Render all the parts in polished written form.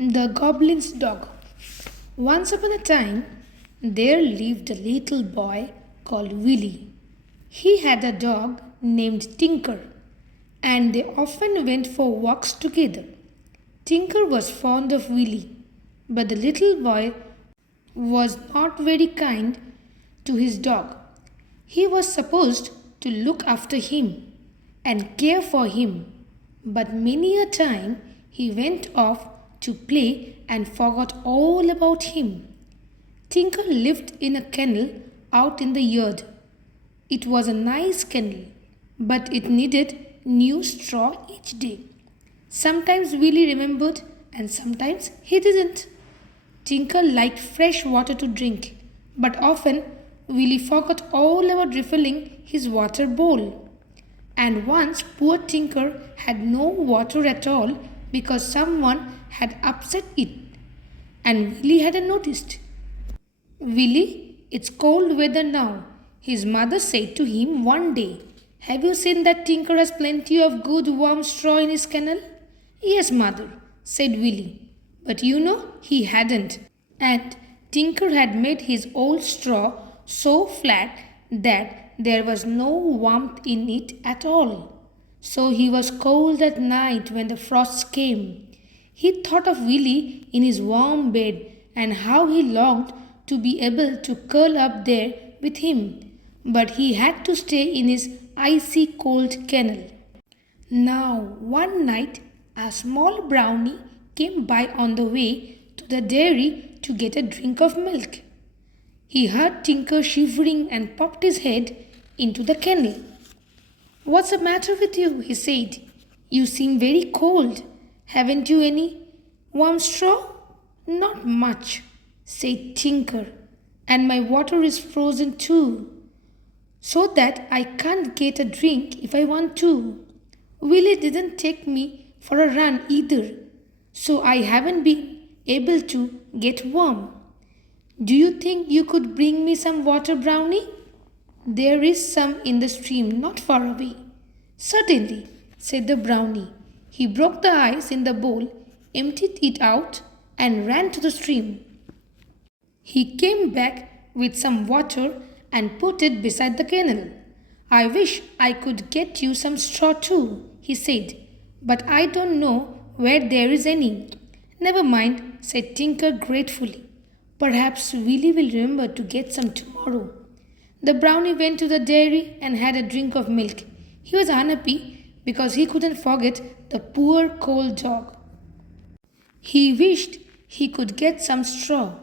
The Goblin's Dog. Once upon a time, there lived a little boy called Willie. He had a dog named Tinker, and they often went for walks together. Tinker was fond of Willie, but the little boy was not very kind to his dog. He was supposed to look after him and care for him, but many a time he went off to play and forgot all about him. Tinker lived in a kennel out in the yard. It was a nice kennel, but it needed new straw each day. Sometimes Willie remembered and sometimes he didn't. Tinker liked fresh water to drink, but often Willie forgot all about refilling his water bowl. And once poor Tinker had no water at all because someone had upset it, and Willie hadn't noticed. Willie, it's cold weather now, his mother said to him one day. Have you seen that Tinker has plenty of good warm straw in his kennel? Yes, mother, said Willie. But he hadn't. And Tinker had made his old straw so flat that there was no warmth in it at all. So he was cold at night when the frosts came. He thought of Willie in his warm bed and how he longed to be able to curl up there with him. But he had to stay in his icy cold kennel. Now, one night, a small brownie came by on the way to the dairy to get a drink of milk. He heard Tinker shivering and popped his head into the kennel. What's the matter with you? He said. You seem very cold. Haven't you any warm straw? Not much, said Tinker, and my water is frozen too, so that I can't get a drink if I want to. Willie didn't take me for a run either, so I haven't been able to get warm. Do you think you could bring me some water, Brownie? There is some in the stream not far away. Certainly, said the brownie. He broke the ice in the bowl, emptied it out, and ran to the stream. He came back with some water and put it beside the kennel. I wish I could get you some straw too, he said, but I don't know where there is any. Never mind, said Tinker gratefully. Perhaps Willie will remember to get some tomorrow. The brownie went to the dairy and had a drink of milk. He was unhappy because he couldn't forget the poor cold dog. He wished he could get some straw.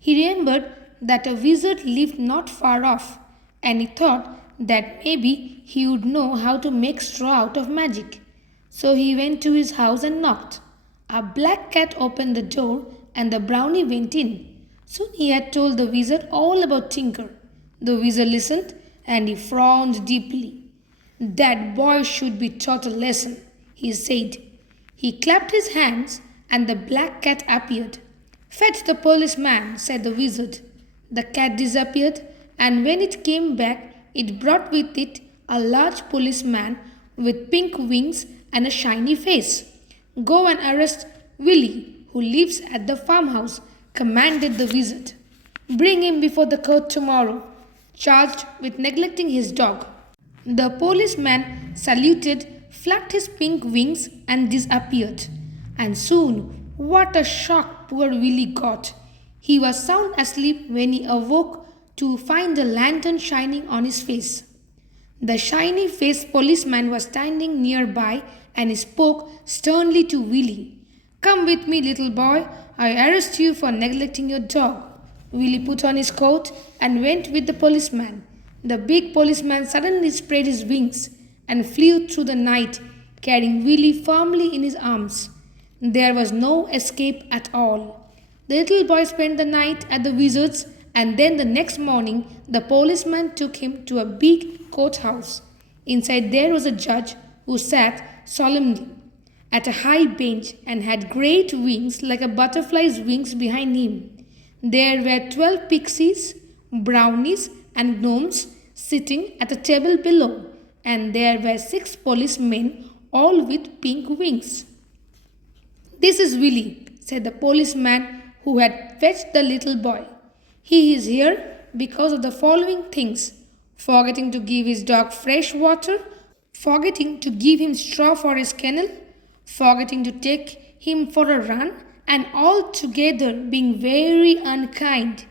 He remembered that a wizard lived not far off, and he thought that maybe he would know how to make straw out of magic. So he went to his house and knocked. A black cat opened the door and the brownie went in. Soon he had told the wizard all about Tinker. The wizard listened and he frowned deeply. That boy should be taught a lesson, he said. He clapped his hands and the black cat appeared. Fetch the policeman, said the wizard. The cat disappeared, and when it came back, it brought with it a large policeman with pink wings and a shiny face. Go and arrest Willie, who lives at the farmhouse, commanded the wizard. Bring him before the court tomorrow, charged with neglecting his dog. The policeman saluted, flapped his pink wings, and disappeared. And soon, what a shock poor Willie got! He was sound asleep when he awoke to find a lantern shining on his face. The shiny-faced policeman was standing nearby and he spoke sternly to Willie. Come with me, little boy. I arrest you for neglecting your dog. Willie put on his coat and went with the policeman. The big policeman suddenly spread his wings and flew through the night, carrying Willie firmly in his arms. There was no escape at all. The little boy spent the night at the wizard's, and then the next morning the policeman took him to a big courthouse. Inside there was a judge who sat solemnly at a high bench and had great wings like a butterfly's wings behind him. There were 12 pixies, brownies, and gnomes sitting at a table below, and there were 6 policemen, all with pink wings. This is Willie, said the policeman who had fetched the little boy. He is here because of the following things: forgetting to give his dog fresh water, forgetting to give him straw for his kennel, forgetting to take him for a run, and altogether being very unkind.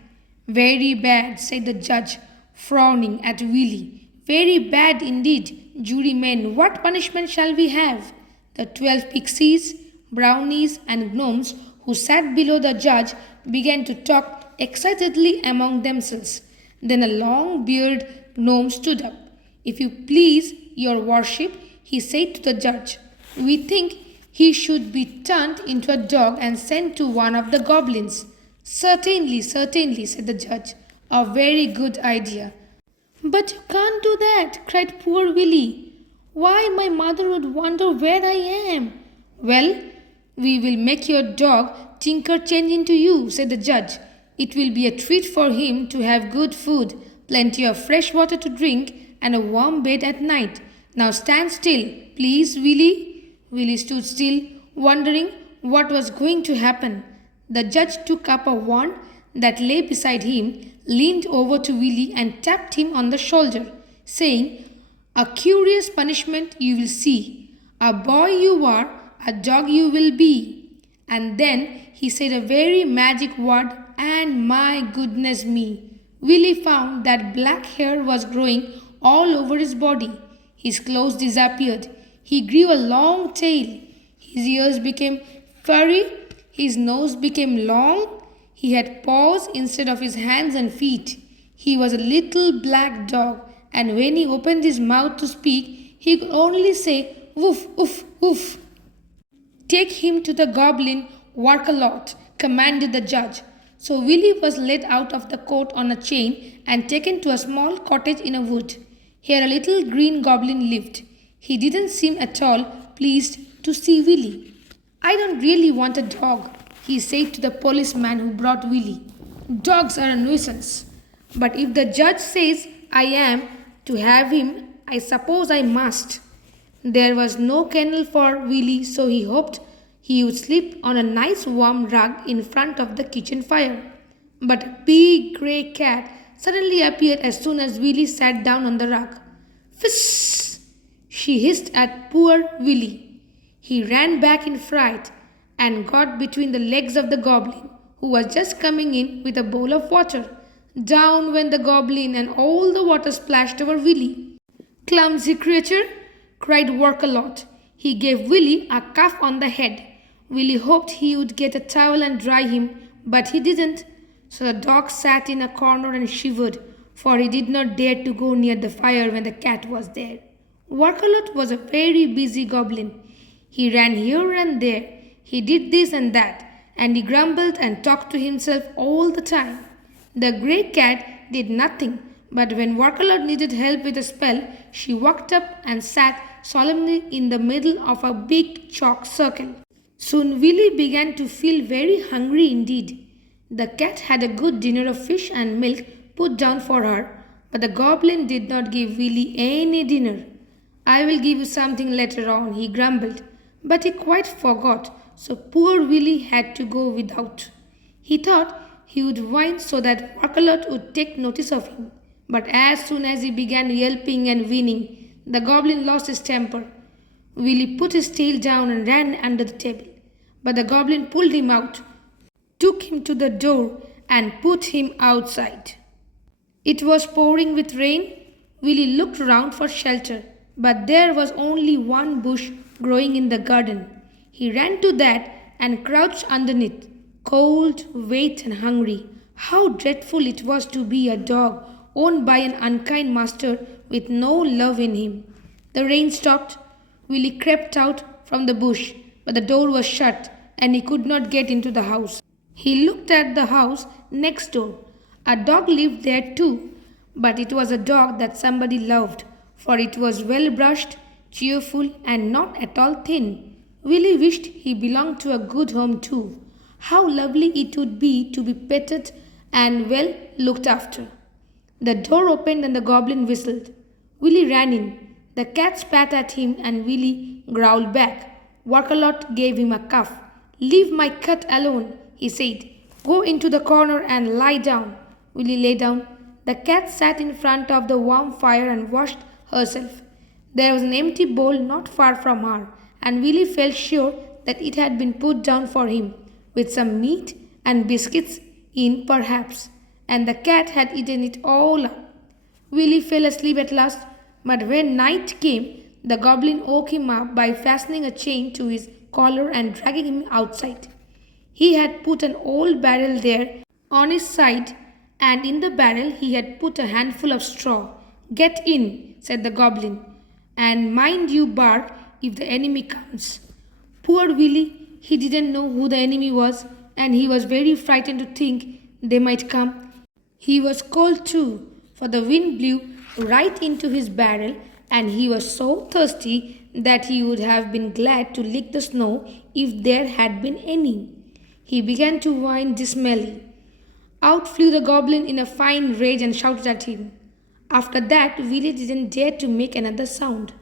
Very bad, said the judge, frowning at Willie. Very bad indeed. Jurymen, what punishment shall we have? The 12 pixies, brownies, and gnomes who sat below the judge began to talk excitedly among themselves. Then a long-bearded gnome stood up. If you please, your worship, he said to the judge, we think he should be turned into a dog and sent to one of the goblins. Certainly, certainly, said the judge. A very good idea. But you can't do that, cried poor Willie. Why, my mother would wonder where I am. Well, we will make your dog Tinker change into you, said the judge. It will be a treat for him to have good food, plenty of fresh water to drink, and a warm bed at night. Now stand still, please, Willie. Willie stood still, wondering what was going to happen. The judge took up a wand that lay beside him, leaned over to Willie and tapped him on the shoulder, saying, a curious punishment you will see. A boy you are, a dog you will be. And then he said a very magic word, and my goodness me, Willie found that black hair was growing all over his body. His clothes disappeared. He grew a long tail. His ears became furry. His nose became long. He had paws instead of his hands and feet. He was a little black dog, and when he opened his mouth to speak, he could only say, woof, woof, woof. Take him to the Goblin Walk, commanded the judge. So Willie was led out of the court on a chain and taken to a small cottage in a wood. Here a little green goblin lived. He didn't seem at all pleased to see Willie. I don't really want a dog, he said to the policeman who brought Willie. Dogs are a nuisance. But if the judge says I am to have him, I suppose I must. There was no kennel for Willie, so he hoped he would sleep on a nice warm rug in front of the kitchen fire. But a big grey cat suddenly appeared as soon as Willie sat down on the rug. Fiss! She hissed at poor Willie. He ran back in fright and got between the legs of the goblin, who was just coming in with a bowl of water. Down went the goblin and all the water splashed over Willie. Clumsy creature, cried Workalot. He gave Willie a cuff on the head. Willie hoped he would get a towel and dry him, but he didn't. So the dog sat in a corner and shivered, for he did not dare to go near the fire when the cat was there. Workalot was a very busy goblin. He ran here and there. He did this and that, and he grumbled and talked to himself all the time. The grey cat did nothing, but when Workalot needed help with a spell, she walked up and sat solemnly in the middle of a big chalk circle. Soon Willie began to feel very hungry indeed. The cat had a good dinner of fish and milk put down for her, but the goblin did not give Willie any dinner. I will give you something later on, he grumbled, but he quite forgot, so poor Willie had to go without. He thought he would whine so that Workalot would take notice of him, but as soon as he began yelping and whining, the goblin lost his temper. Willie put his tail down and ran under the table, but the goblin pulled him out, took him to the door, and put him outside. It was pouring with rain. Willie looked round for shelter, but there was only one bush growing in the garden. He ran to that and crouched underneath, cold, wet, and hungry. How dreadful it was to be a dog owned by an unkind master with no love in him. The rain stopped. Willie crept out from the bush, but the door was shut and he could not get into the house. He looked at the house next door. A dog lived there too, but it was a dog that somebody loved, for it was well brushed, cheerful, and not at all thin. Willie wished he belonged to a good home too. How lovely it would be to be petted and well looked after. The door opened and the goblin whistled. Willie ran in. The cat spat at him and Willie growled back. Workalot gave him a cuff. Leave my cat alone, he said. Go into the corner and lie down. Willie lay down. The cat sat in front of the warm fire and washed herself. There was an empty bowl not far from her, and Willie felt sure that it had been put down for him, with some meat and biscuits in, perhaps, and the cat had eaten it all up. Willie fell asleep at last, but when night came, the goblin woke him up by fastening a chain to his collar and dragging him outside. He had put an old barrel there on his side, and in the barrel he had put a handful of straw. Get in, said the goblin, and mind you bark if the enemy comes. Poor Willie, he didn't know who the enemy was, and he was very frightened to think they might come. He was cold too, for the wind blew right into his barrel, and he was so thirsty that he would have been glad to lick the snow if there had been any. He began to whine dismally. Out flew the goblin in a fine rage and shouted at him. After that, Willie didn't dare to make another sound.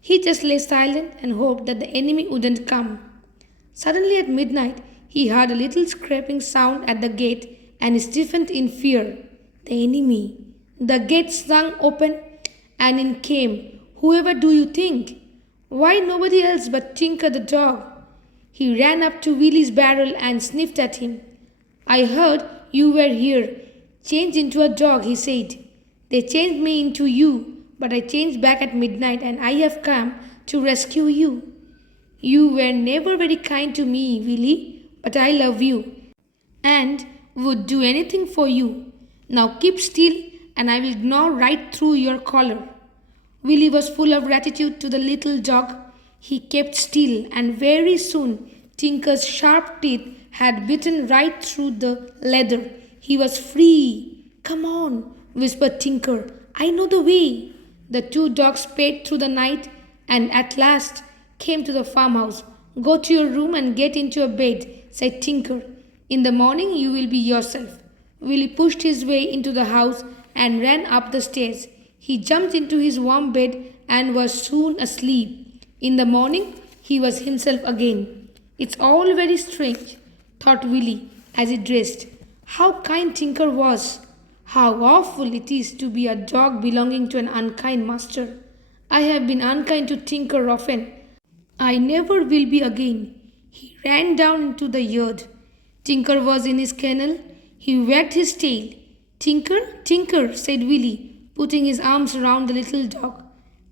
He just lay silent and hoped that the enemy wouldn't come. Suddenly at midnight, he heard a little scraping sound at the gate and he stiffened in fear. The enemy. The gate swung open and in came. Whoever do you think? Why, nobody else but Tinker the dog. He ran up to Willie's barrel and sniffed at him. I heard you were here. Changed into a dog, he said. They changed me into you, but I changed back at midnight and I have come to rescue you. You were never very kind to me, Willie, but I love you and would do anything for you. Now keep still and I will gnaw right through your collar. Willie was full of gratitude to the little dog. He kept still and very soon Tinker's sharp teeth had bitten right through the leather. He was free. Come on, whispered Tinker. I know the way. The two dogs sped through the night and at last came to the farmhouse. Go to your room and get into your bed, said Tinker. In the morning you will be yourself. Willie pushed his way into the house and ran up the stairs. He jumped into his warm bed and was soon asleep. In the morning he was himself again. It's all very strange, thought Willie as he dressed. How kind Tinker was! How awful it is to be a dog belonging to an unkind master. I have been unkind to Tinker often. I never will be again. He ran down into the yard. Tinker was in his kennel. He wagged his tail. Tinker, Tinker, said Willie, putting his arms round the little dog.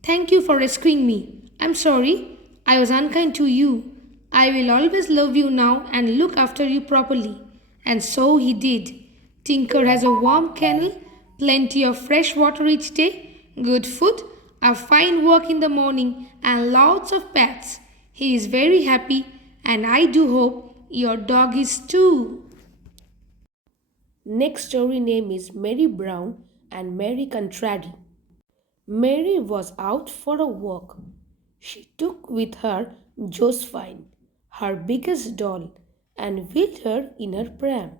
Thank you for rescuing me. I'm sorry. I was unkind to you. I will always love you now and look after you properly. And so he did. Tinker has a warm kennel, plenty of fresh water each day, good food, a fine walk in the morning, and lots of pets. He is very happy, and I do hope your dog is too. Next story name is Mary Brown and Mary Contrary. Mary was out for a walk. She took with her Josephine, her biggest doll, and wheeled her in her pram.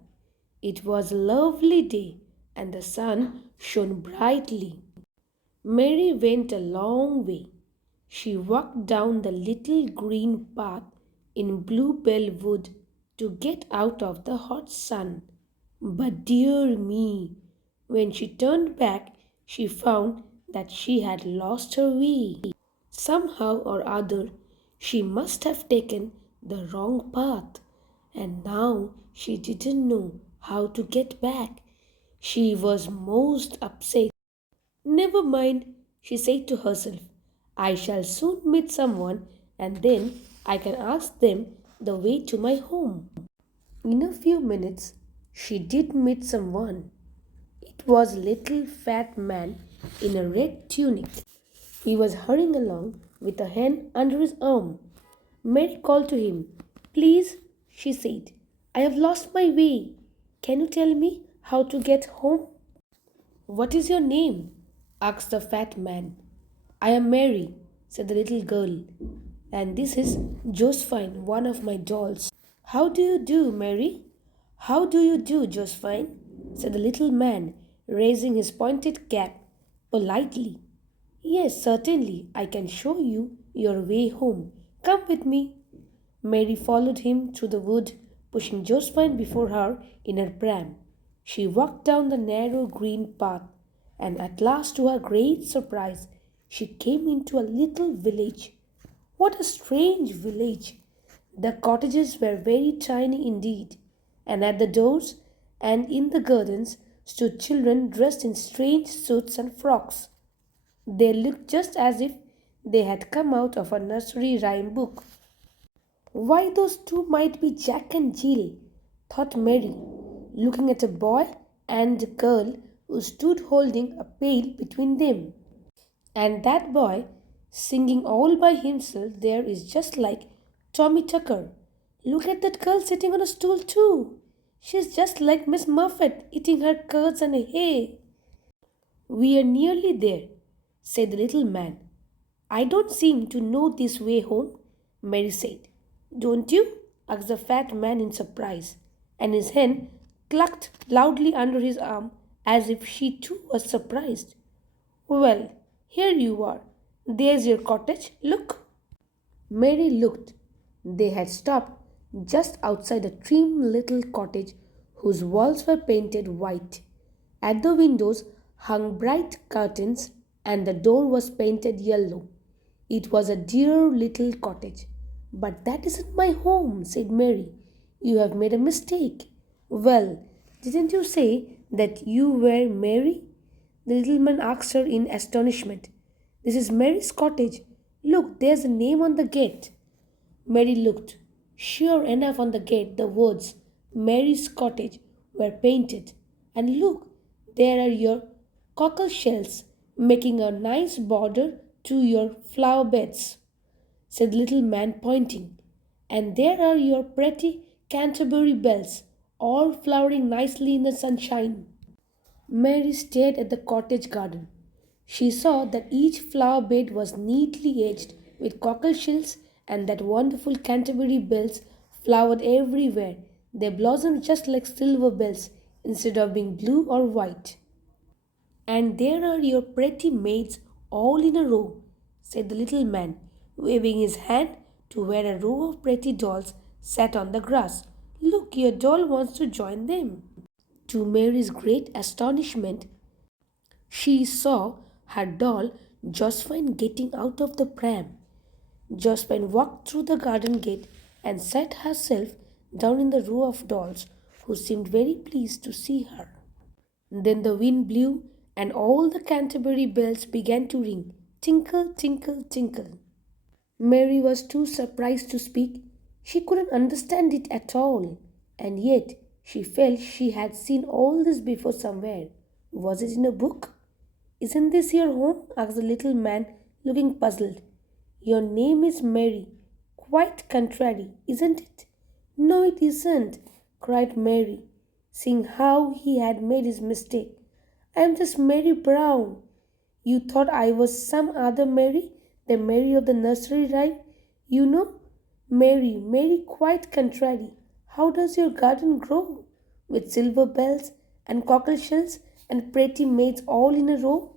It was a lovely day and the sun shone brightly. Mary went a long way. She walked down the little green path in Bluebell Wood to get out of the hot sun. But dear me, when she turned back, she found that she had lost her way. Somehow or other, she must have taken the wrong path, and now she didn't know how to get back. She was most upset. Never mind, she said to herself. I shall soon meet someone and then I can ask them the way to my home. In a few minutes, she did meet someone. It was a little fat man in a red tunic. He was hurrying along with a hen under his arm. Mary called to him. Please, she said, I have lost my way. Can you tell me how to get home? What is your name? Asked the fat man. I am Mary, said the little girl, and this is Josephine, one of my dolls. How do you do, Mary? How do you do, Josephine? Said the little man, raising his pointed cap politely. Yes, certainly, I can show you your way home. Come with me. Mary followed him through the wood, pushing Josephine before her in her pram. She walked down the narrow green path, and at last, to her great surprise, she came into a little village. What a strange village! The cottages were very tiny indeed, and at the doors and in the gardens stood children dressed in strange suits and frocks. They looked just as if they had come out of a nursery rhyme book. Why, those two might be Jack and Jill, thought Mary, looking at a boy and a girl who stood holding a pail between them. And that boy, singing all by himself there, is just like Tommy Tucker. Look at that girl sitting on a stool, too. She's just like Miss Muffet eating her curds and hay. We are nearly there, said the little man. I don't seem to know this way home, Mary said. Don't you? Asked the fat man in surprise, and his hen clucked loudly under his arm as if she too was surprised. Well, here you are. There's your cottage. Look. Mary looked. They had stopped just outside a trim little cottage whose walls were painted white. At the windows hung bright curtains, and the door was painted yellow. It was a dear little cottage. But that isn't my home, said Mary. You have made a mistake. Well, didn't you say that you were Mary? The little man asked her in astonishment. This is Mary's cottage. Look, there's a name on the gate. Mary looked. Sure enough, on the gate the words Mary's cottage were painted. And look, there are your cockle shells, making a nice border to your flower beds, said the little man, pointing. And there are your pretty Canterbury bells, all flowering nicely in the sunshine. Mary stared at the cottage garden. She saw that each flower bed was neatly edged with cockle shells, and that wonderful Canterbury bells flowered everywhere. They blossomed just like silver bells instead of being blue or white. And there are your pretty maids all in a row, said the little man, waving his hand to where a row of pretty dolls sat on the grass. Look, your doll wants to join them. To Mary's great astonishment, she saw her doll, Josephine, getting out of the pram. Josephine walked through the garden gate and sat herself down in the row of dolls, who seemed very pleased to see her. Then the wind blew, and all the Canterbury bells began to ring, tinkle, tinkle, tinkle. Mary was too surprised to speak. She couldn't understand it at all, and yet she felt she had seen all this before somewhere. Was it in a book? Isn't this your home? Asked the little man, looking puzzled. Your name is Mary. Quite contrary, isn't it? No, it isn't, cried Mary, seeing how he had made his mistake. I am just Mary Brown. You thought I was some other Mary, the Mary of the nursery rhyme? You know, Mary, Mary, quite contrary. How does your garden grow? With silver bells and cockle shells and pretty maids all in a row?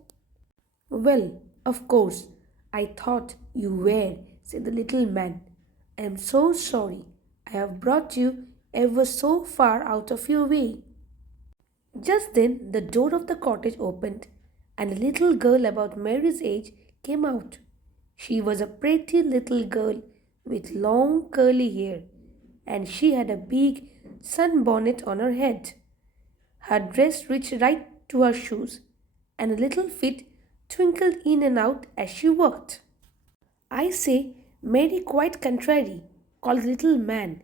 Well, of course, I thought you were, said the little man. I am so sorry. I have brought you ever so far out of your way. Just then the door of the cottage opened, and a little girl about Mary's age came out. She was a pretty little girl with long curly hair, and she had a big sunbonnet on her head. Her dress reached right to her shoes, and her little feet twinkled in and out as she walked. I say, Mary, quite contrary, called the little man.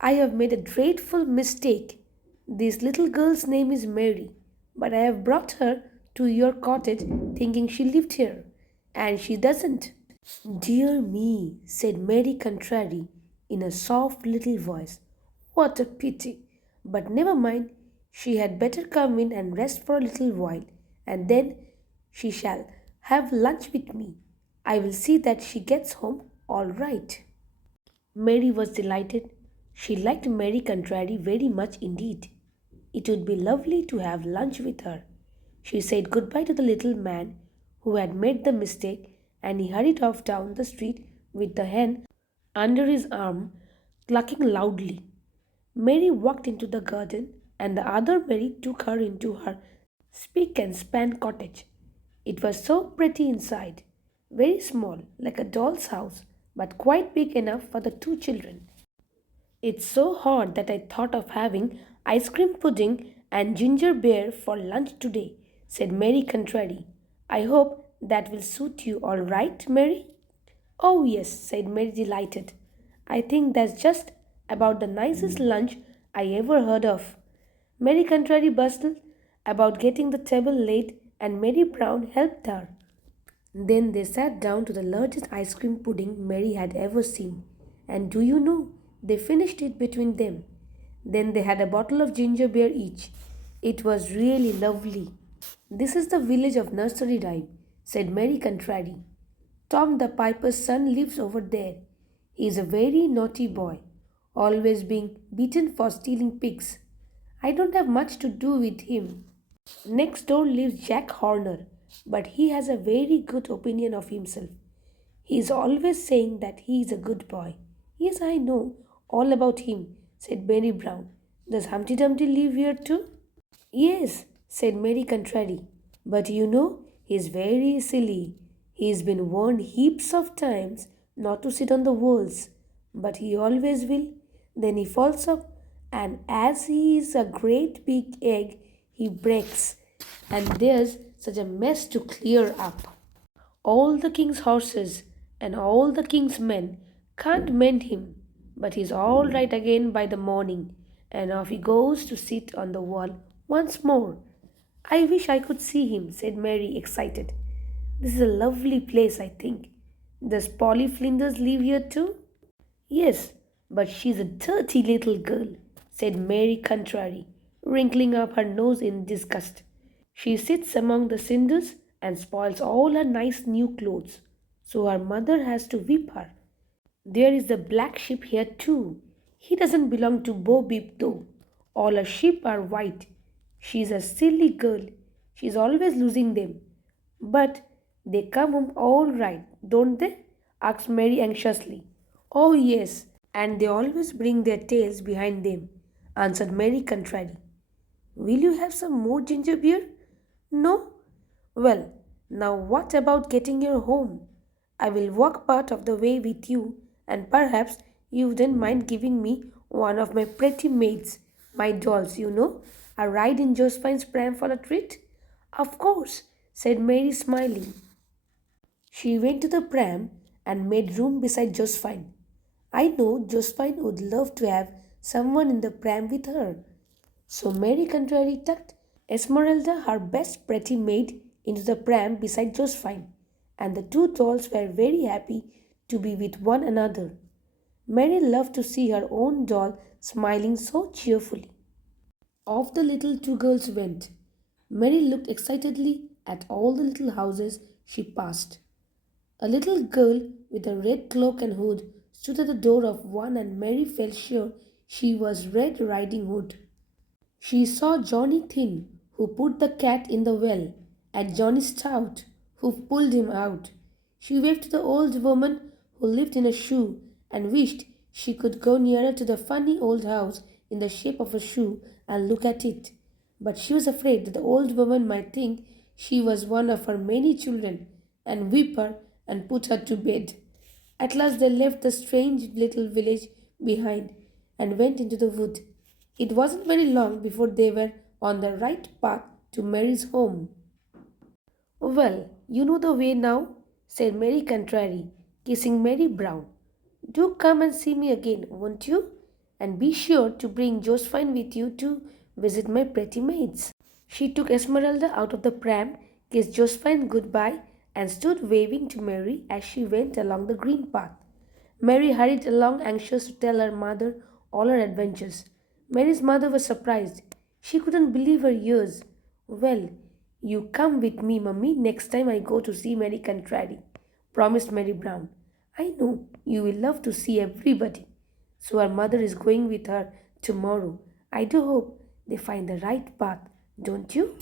I have made a dreadful mistake. This little girl's name is Mary, but I have brought her to your cottage thinking she lived here, and she doesn't. Dear me, said Mary Contrary in a soft little voice. What a pity! But never mind, she had better come in and rest for a little while, and then she shall have lunch with me. I will see that she gets home all right. Mary was delighted. She liked Mary Contrary very much indeed. It would be lovely to have lunch with her. She said goodbye to the little man who had made the mistake, and he hurried off down the street with the hen under his arm, clucking loudly. Mary walked into the garden, and the other Mary took her into her spick and span cottage. It was so pretty inside, very small, like a doll's house, but quite big enough for the two children. It's so hot that I thought of having ice cream pudding and ginger beer for lunch today, said Mary contrary. I hope that will suit you all right, Mary? Oh, yes, said Mary delighted. I think that's just about the nicest lunch I ever heard of. Mary contrary bustled about getting the table laid, and Mary Brown helped her. Then they sat down to the largest ice cream pudding Mary had ever seen. And do you know, they finished it between them. Then they had a bottle of ginger beer each. It was really lovely. This is the village of nursery rhyme, said Mary Contrary. Tom the piper's son lives over there. He is a very naughty boy, always being beaten for stealing pigs. I don't have much to do with him. Next door lives Jack Horner, but he has a very good opinion of himself. He is always saying that he is a good boy. Yes, I know all about him, said Mary Brown. Does Humpty Dumpty live here too? Yes, said Mary Contrary. But you know, he is very silly. He has been warned heaps of times not to sit on the walls, but he always will. Then he falls up, and as he is a great big egg, he breaks, and there's such a mess to clear up. All the king's horses and all the king's men can't mend him, but he's all right again by the morning, and off he goes to sit on the wall once more. I wish I could see him, said Mary, excited. This is a lovely place, I think. Does Polly Flinders live here too? Yes, but she's a dirty little girl, said Mary Contrary, wrinkling up her nose in disgust. She sits among the cinders and spoils all her nice new clothes, so her mother has to whip her. There is the black sheep here too. He doesn't belong to Bo Peep though. All her sheep are white. She's a silly girl. She's always losing them. But they come home all right, don't they? Asked Mary anxiously. Oh, yes, and they always bring their tails behind them, answered Mary contrary. Will you have some more ginger beer? No? Well, now what about getting your home? I will walk part of the way with you, and perhaps you wouldn't mind giving me one of my pretty maids, my dolls, a ride in Josephine's pram for a treat? Of course, said Mary, smiling. She went to the pram and made room beside Josephine. I know Josephine would love to have someone in the pram with her. So Mary Contrary tucked Esmeralda, her best pretty maid, into the pram beside Josephine, and the two dolls were very happy to be with one another. Mary loved to see her own doll smiling so cheerfully. Off the little two girls went. Mary looked excitedly at all the little houses she passed. A little girl with a red cloak and hood stood at the door of one, and Mary felt sure she was Red Riding Hood. She saw Johnny Thin, who put the cat in the well, and Johnny Stout, who pulled him out. She waved to the old woman who lived in a shoe and wished she could go nearer to the funny old house in the shape of a shoe and look at it. But she was afraid that the old woman might think she was one of her many children and whip her and put her to bed. At last they left the strange little village behind and went into the wood. It wasn't very long before they were on the right path to Mary's home. Well, you know the way now, said Mary Contrary, kissing Mary Brown. Do come and see me again, won't you? And be sure to bring Josephine with you to visit my pretty maids. She took Esmeralda out of the pram, kissed Josephine goodbye, and stood waving to Mary as she went along the green path. Mary hurried along, anxious to tell her mother all her adventures. Mary's mother was surprised. She couldn't believe her ears. Well, you come with me, Mummy, next time I go to see Mary Contrary, promised Mary Brown. I know you will love to see everybody. So her mother is going with her tomorrow. I do hope they find the right path, don't you?